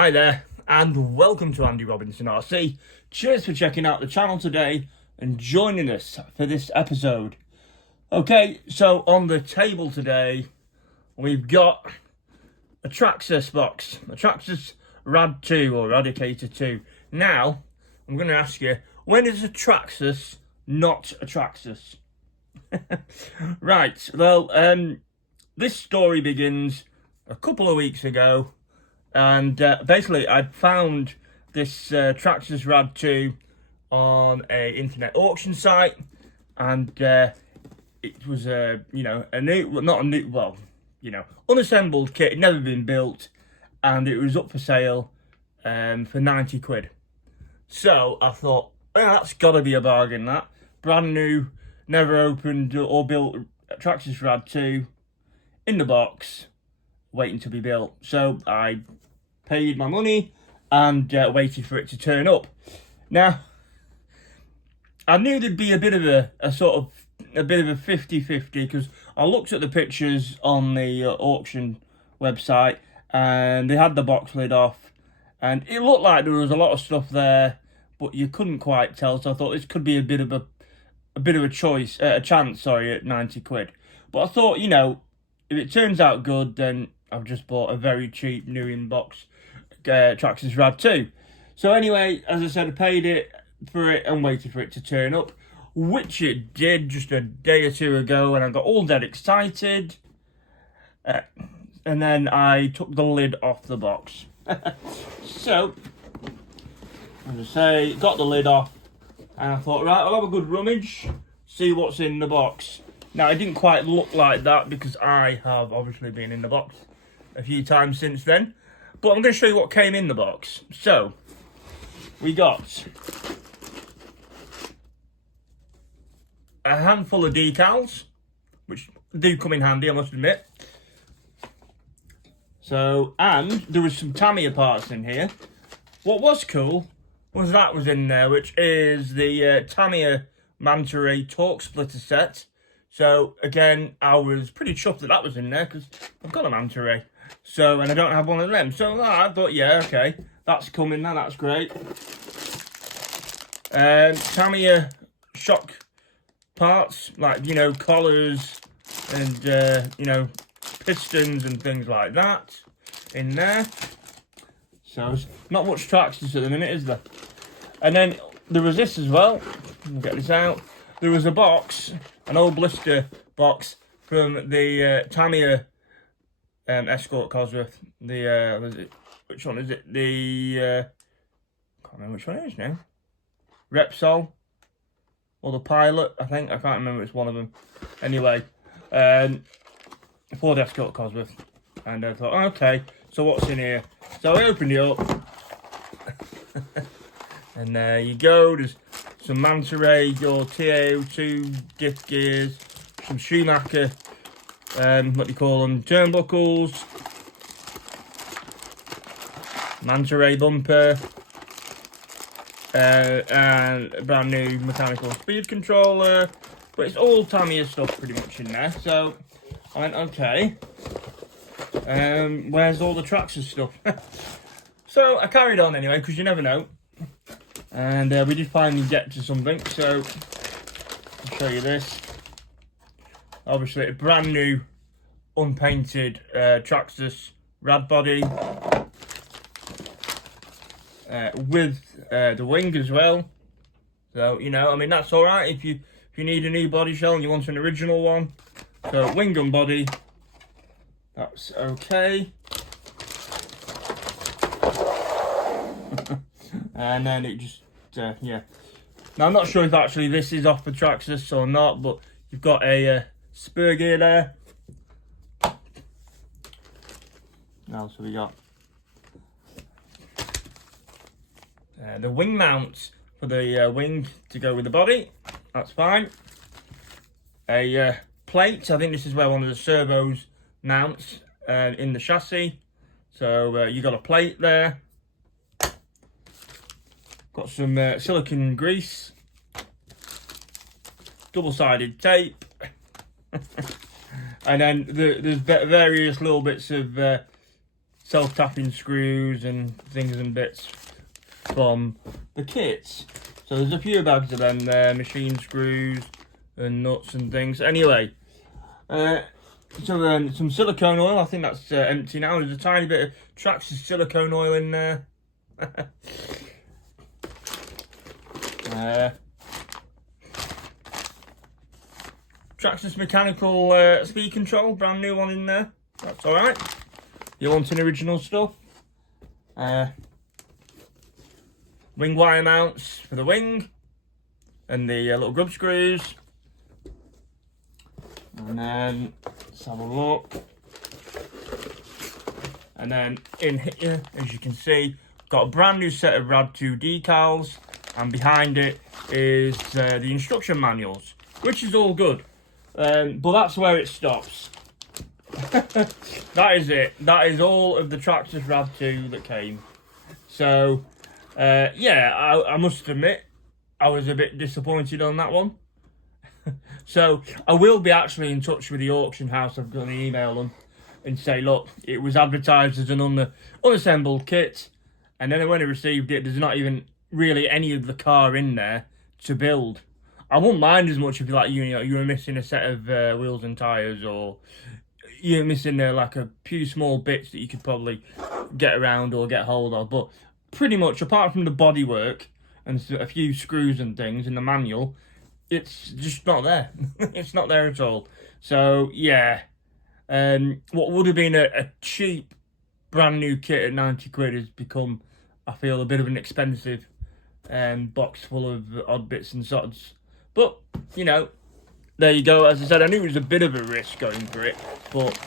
Hi there, and welcome to Andy Robinson RC. Cheers for checking out the channel today and joining us for this episode. Okay, so on the table today, we've got a Traxxas box, a Traxxas Rad 2 or Radicator 2. Now, I'm going to ask you, when is a Traxxas not a Traxxas? Right, well, this story begins a couple of weeks ago. And basically, I'd found this Traxxas Rad 2 on a internet auction site, and it was unassembled kit, never been built, and it was up for sale for 90 quid. So I thought, that's got to be a bargain. That brand new, never opened or built Traxxas Rad 2 in the box, waiting to be built. So I paid my money and waited for it to turn up. Now, I knew there'd be a bit of a 50-50 because I looked at the pictures on the auction website and they had the box lid off and it looked like there was a lot of stuff there, but you couldn't quite tell. So I thought this could be a bit of a chance at 90 quid. But I thought, if it turns out good, then I've just bought a very cheap new in-box Traxxas Rad 2. So anyway, as I said, I paid for it and waited for it to turn up, which it did just a day or two ago, and I got all dead excited. And then I took the lid off the box. So, as I say, got the lid off, and I thought, right, I'll have a good rummage, see what's in the box. Now, it didn't quite look like that because I have obviously been in the box a few times since then. But I'm going to show you what came in the box. So, we got a handful of decals, which do come in handy, I must admit. So, and there was some Tamiya parts in here. What was cool was that was in there, which is the Tamiya Manta Ray torque splitter set. So, again, I was pretty chuffed that was in there because I've got a Manta Ray. So, and I don't have one of them. So, I thought, yeah, okay, that's coming now, that's great. Tamiya shock parts, like, collars and, pistons and things like that in there. So, not much Traxxas at the minute, is there? And then there was this as well. Let me get this out. There was a box, an old blister box from the Tamiya Escort Cosworth. Which one is it? I can't remember which one it is now. Repsol or the Pilot, I think. I can't remember. It's one of them. Anyway, Ford Escort Cosworth, and I thought, okay, so what's in here? So I opened it up, and there you go. There's some Manta Ray, your TAO2 diff gears, some Schumacher, what do you call them, turnbuckles, Manta Ray bumper, and a brand new mechanical speed controller. But it's all Tamiya stuff pretty much in there. So I went, okay, where's all the Traxxas stuff? So I carried on anyway, because you never know. And we did finally get to something. So I'll show you this. Obviously, a brand new, unpainted Traxxas Rad body with the wing as well. So that's all right if you need a new body shell and you want an original one. So wing and body, that's okay. And then it just yeah. Now I'm not sure if actually this is off the Traxxas or not, but you've got a spur gear there. What else have we got? The wing mounts for the wing to go with the body. That's fine. A plate. I think this is where one of the servos mounts in the chassis. So you got a plate there. Got some silicone grease. Double-sided tape. And then there's various little bits of self-tapping screws and things and bits from the kits. So there's a few bags of them there, machine screws and nuts and things. Anyway, some silicone oil. I think that's empty now. There's a tiny bit of Traxxas silicone oil in there. Traxxas mechanical speed control, brand new one in there. That's all right. You're wanting original stuff. Wing wire mounts for the wing, and the little grub screws. And then let's have a look. And then in here, as you can see, got a brand new set of Rad 2 decals, and behind it is the instruction manuals, which is all good. But that's where it stops. That is it. That is all of the Traxxas Rad 2 that came. So, yeah, I must admit, I was a bit disappointed on that one. So, I will be actually in touch with the auction house. I'm going to email them and say, look, it was advertised as an unassembled kit, and then when I received it, there's not even really any of the car in there to build. I wouldn't mind as much if you were missing a set of wheels and tyres, or you're missing like a few small bits that you could probably get around or get hold of. But pretty much, apart from the bodywork and a few screws and things in the manual, it's just not there. It's not there at all. So yeah, what would have been a cheap brand new kit at 90 quid has become, I feel, a bit of an expensive box full of odd bits and sods. But, you know, there you go. As I said, I knew it was a bit of a risk going for it, but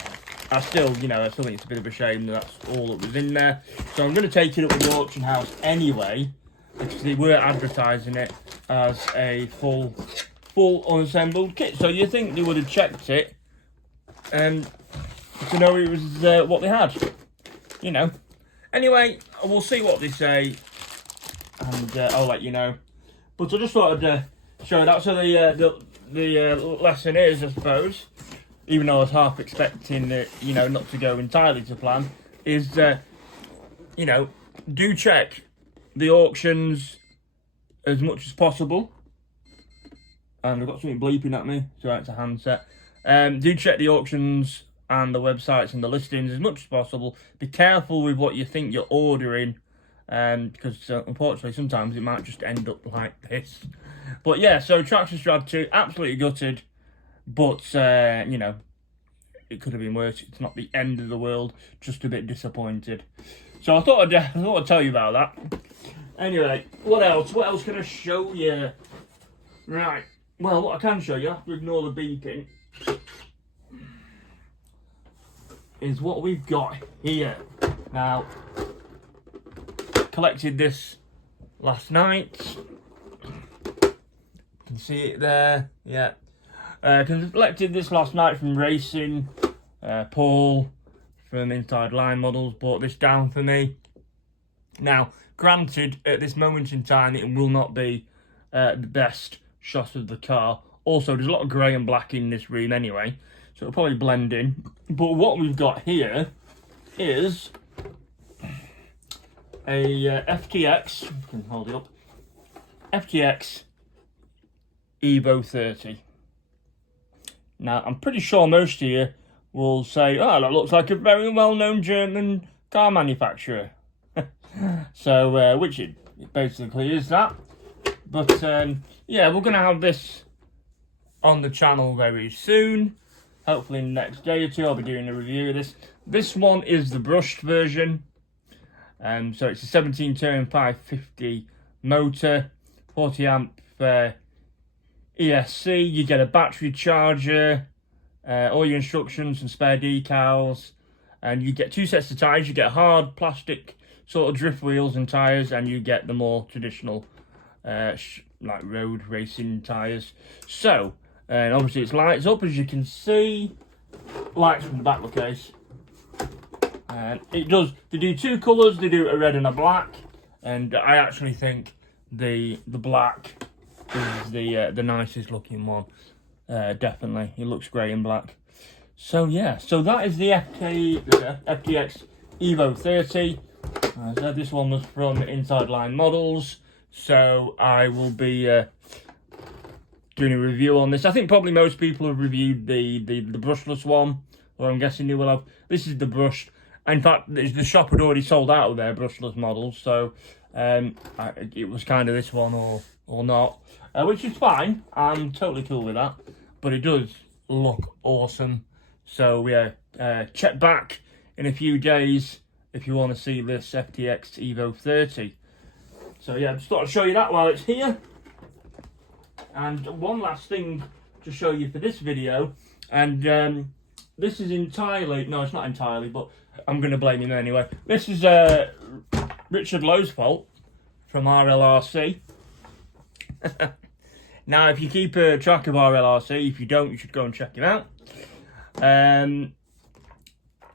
I still think it's a bit of a shame that that's all that was in there. So I'm going to take it up with the auction house anyway, because they were advertising it as a full unassembled kit. So you think they would have checked it to know it was what they had, you know. Anyway, we'll see what they say, and I'll let you know. But I just thought I'd show that. So the lesson is, I suppose, even though I was half expecting it, not to go entirely to plan, is do check the auctions as much as possible. And I've got something bleeping at me, so it's a handset. Do check the auctions and the websites and the listings as much as possible. Be careful with what you think you're ordering, because unfortunately sometimes it might just end up like this. But yeah, so Traxxas Rad 2, absolutely gutted, but it could have been worse. It's not the end of the world, just a bit disappointed. So I thought I'd tell you about that. Anyway, what else? What else can I show you? Right. Well, what I can show you, after ignore the beeping, is what we've got here. Now, collected this last night. You can see it there, yeah. Collected this last night from Racing. Paul from Inside Line Models brought this down for me. Now, granted, at this moment in time, it will not be the best shot of the car. Also, there's a lot of grey and black in this room anyway, so it'll probably blend in. But what we've got here is a FTX, I can hold it up, FTX Evo30. Now, I'm pretty sure most of you will say, oh, that looks like a very well-known German car manufacturer. So, which it basically is that. But, yeah, we're going to have this on the channel very soon. Hopefully in the next day or two, I'll be doing a review of this. This one is the brushed version. So it's a 17-turn 550 motor, 40 amp ESC. You get a battery charger, all your instructions and spare decals, and you get two sets of tyres. You get hard plastic sort of drift wheels and tyres, and you get the more traditional like road racing tyres. So, and obviously it lights up, as you can see. Lights from the back of the case. And it does, they do two colours, they do a red and a black, and I actually think the black is the nicest looking one. Definitely, it looks grey and black. So yeah, so that is the FTX Evo30. As I said, this one was from Inside Line Models, so I will be doing a review on this. I think probably most people have reviewed the brushless one, or I'm guessing they will have. This is the brushed. In fact, the shop had already sold out of their brushless models, so it was kind of this one or not, which is fine. I'm totally cool with that, but it does look awesome. So yeah, check back in a few days if you want to see this FTX Evo30. So yeah, just thought I'd show you that while it's here. And one last thing to show you for this video, and this is entirely, no, it's not entirely, but I'm going to blame him anyway. This is Richard Lowe's fault from RLRC. Now, if you keep a track of RLRC, if you don't, you should go and check him out.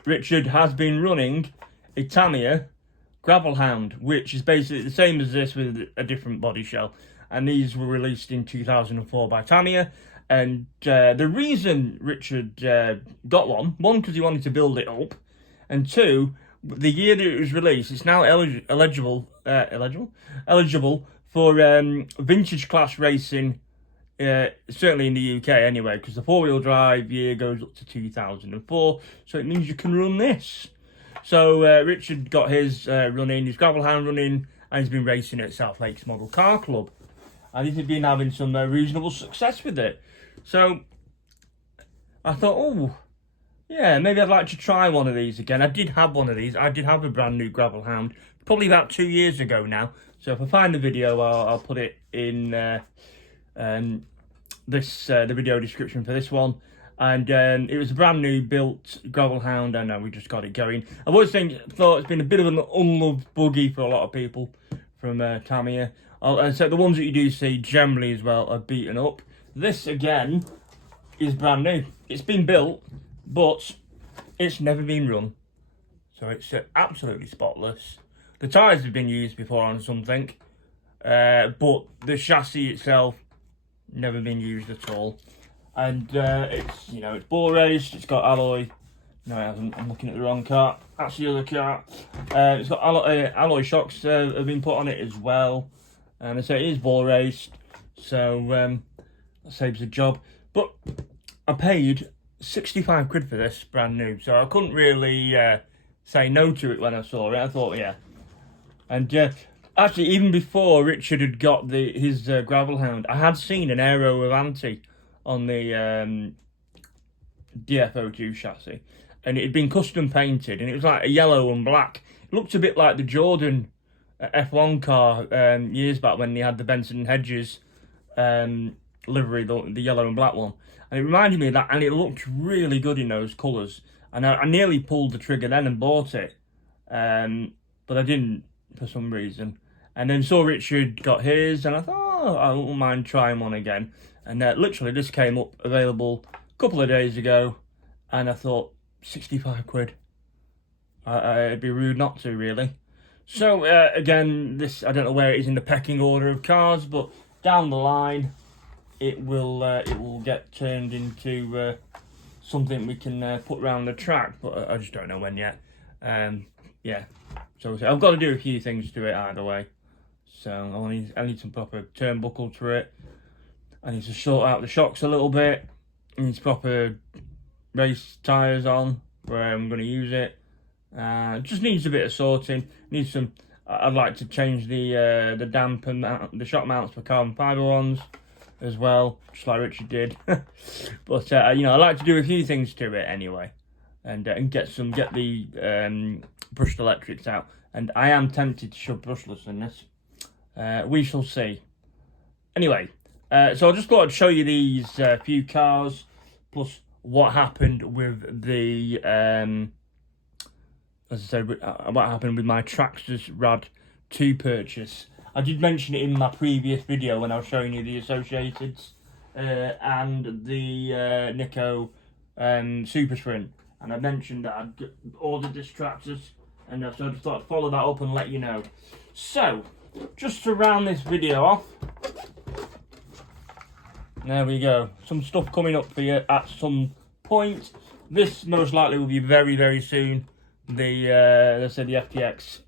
Richard has been running a Tamiya Gravel Hound, which is basically the same as this with a different body shell. And these were released in 2004 by Tamiya. And the reason Richard got one, because he wanted to build it up, and two, the year that it was released, it's now eligible for vintage class racing, certainly in the UK anyway, because the four-wheel drive year goes up to 2004, so it means you can run this. So Richard got his running, his Gravel Hound running, and he's been racing at South Lakes Model Car Club. And he's been having some reasonable success with it. So I thought, oh, yeah, maybe I'd like to try one of these again. I did have one of these. I did have a brand new Gravel Hound, probably about 2 years ago now. So if I find the video, I'll put it in the video description for this one. And it was a brand new built Gravel Hound, and we just got it going. I've always thought it's been a bit of an unloved buggy for a lot of people from Tamiya. So the ones that you do see generally as well are beaten up. This again is brand new. It's been built, but it's never been run. So it's absolutely spotless. The tyres have been used before on something, but the chassis itself never been used at all. And it's, you know, it's ball raced. It's got alloy. No, it hasn't. I'm looking at the wrong car. That's the other car. It's got alloy shocks have been put on it as well. And I say it is ball raced, so that saves the job. But I paid 65 quid for this, brand new, so I couldn't really say no to it when I saw it. I thought, yeah. And actually, even before Richard had got his Gravel Hound, I had seen an Aero Avanti on the DF02 chassis, and it had been custom painted, and it was like a yellow and black. It looked a bit like the Jordan F1 car years back when they had the Benson Hedges livery, the yellow and black one, and it reminded me of that, and it looked really good in those colours. And I nearly pulled the trigger then and bought it, but I didn't for some reason. And then saw Richard got his, and I thought, oh, I wouldn't mind trying one again. And literally this came up available a couple of days ago, and I thought, 65 quid. It'd be rude not to, really. So again, this, I don't know where it is in the pecking order of cars, but down the line it will get turned into something we can put around the track, but I just don't know when yet. Yeah, so I've got to do a few things to it either way. So I need some proper turnbuckle to it. I need to sort out the shocks a little bit. I need proper race tyres on where I'm going to use it. Just needs a bit of sorting. Needs some. I'd like to change the damp and the shock mounts for carbon fibre ones as well, just like Richard did. But you know, I like to do a few things to it anyway, and get the brushed electrics out. And I am tempted to shove brushless in this. We shall see. Anyway, so I just thought I'd show you these few cars, plus what happened with the as I said, what happened with my Traxxas Rad 2 purchase. I did mention it in my previous video when I was showing you the Associateds and the Nico Super Sprint, and I mentioned that I'd ordered this Traxxas, and so I just thought I'd follow that up and let you know. So, just to round this video off, there we go. Some stuff coming up for you at some point. This most likely will be very, very soon, they said the FTX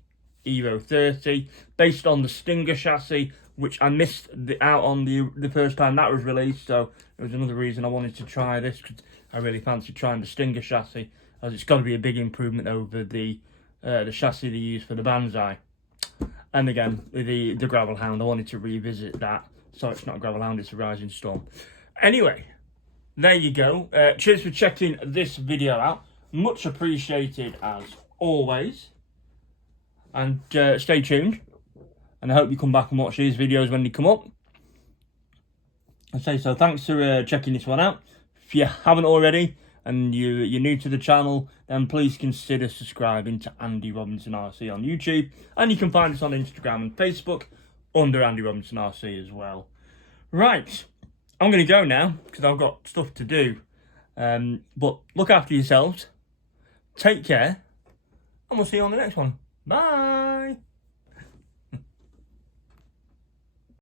Evo30, based on the Stinger chassis, which I missed out on the first time that was released, so it was another reason I wanted to try this, because I really fancied trying the Stinger chassis, as it's got to be a big improvement over the chassis they use for the Banzai. And again, the Gravel Hound, I wanted to revisit that. So it's not a Gravel Hound, it's a Rising Storm. Anyway, there you go. Cheers for checking this video out. Much appreciated as always. And stay tuned. And I hope you come back and watch these videos when they come up. I say so. Thanks for checking this one out. If you haven't already and you're new to the channel, then please consider subscribing to Andy Robinson RC on YouTube. And you can find us on Instagram and Facebook under Andy Robinson RC as well. Right, I'm going to go now because I've got stuff to do. But look after yourselves. Take care. And we'll see you on the next one. Bye.